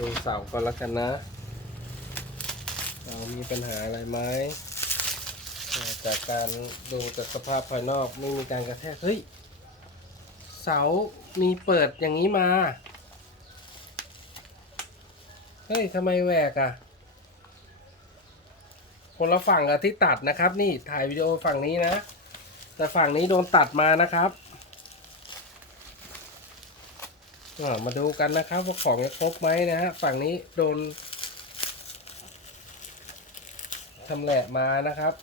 ดูเสาก่อนล้วกันนะเสามีปัญหาอะไรไหมจากการดูจากสภาพภายนอกไม่มีการกระแทกเฮ้ยเสามีเปิดอย่างนี้มา เฮ้ยทำไมแหวกอะ่ะคนละฝั่งกับที่ตัดนะครับ นี่ถ่ายวิดีโอฝั่งนี้นะ แต่ฝั่งนี้โดนตัดมานะครับอ่า มาดูกันนะครับว่าของจะครบไหมนะฮะฝั่งนี้โดนทำแหละมานะครับ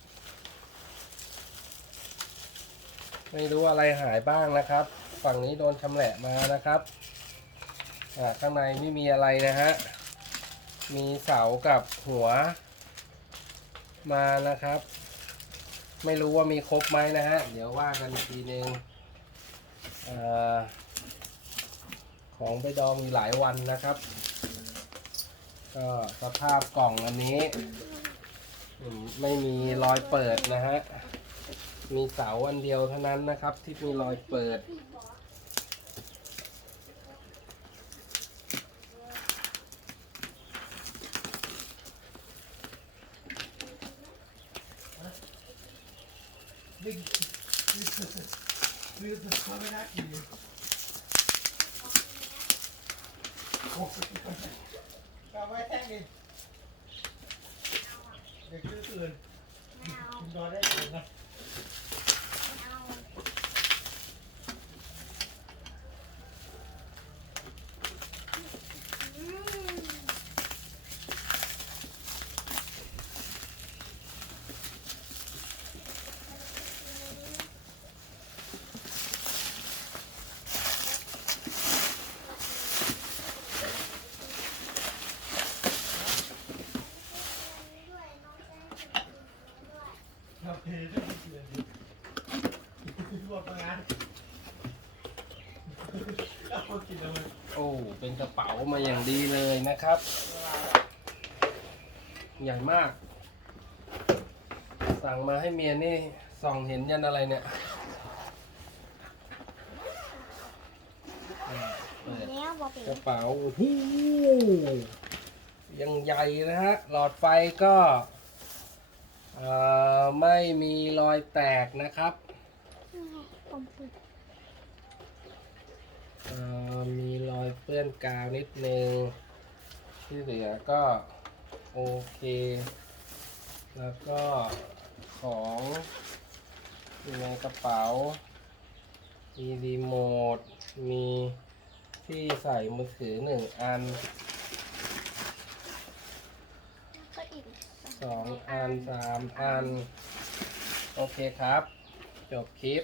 ไม่รู้อะไรหายบ้างนะครับ ฝั่งนี้โดนชำแหละมานะครับข้างในไม่มีอะไรนะฮะมีเสากับหัว มานะครับ ไม่รู้ว่ามีครบไหมนะฮะเดี๋ยวว่ากันอีกทีนึงเออ ของไปดองมีหลายวันนะครับ ก็สภาพกล่องอันนี้ ไม่มีรอยเปิดนะฮะ มีเสาอันเดียวเท่านั้นนะครับ ที่มีรอยเปิดเอาไว้แท่งดิเด็กตื่นตื่นคุณนอนได้ตื่นนะ ดิรวบงานเอากินแล้วมันโอ้ เป็นกระเป๋ามาอย่างดีเลยนะครับ ใหญ่มาก สั่งมาให้เมียนี่ส่องเห็นยันอะไรเนี่ยเปิดแล้วบอกกระเป๋าโอ้โหยังใหญ่นะฮะ หลอดไฟก็เอ่อไม่มีรอยแตกนะครับ ผมปิดเอ่อมีรอยเปื้อนกาวนิดนึง ที่เหลือก็โอเค แล้วก็ของอยู่ในกระเป๋า มีรีโมท มีที่ใส่มือถือหนึ่งอันก็อีกสองอันสามอัน โอเคครับ จบคลิป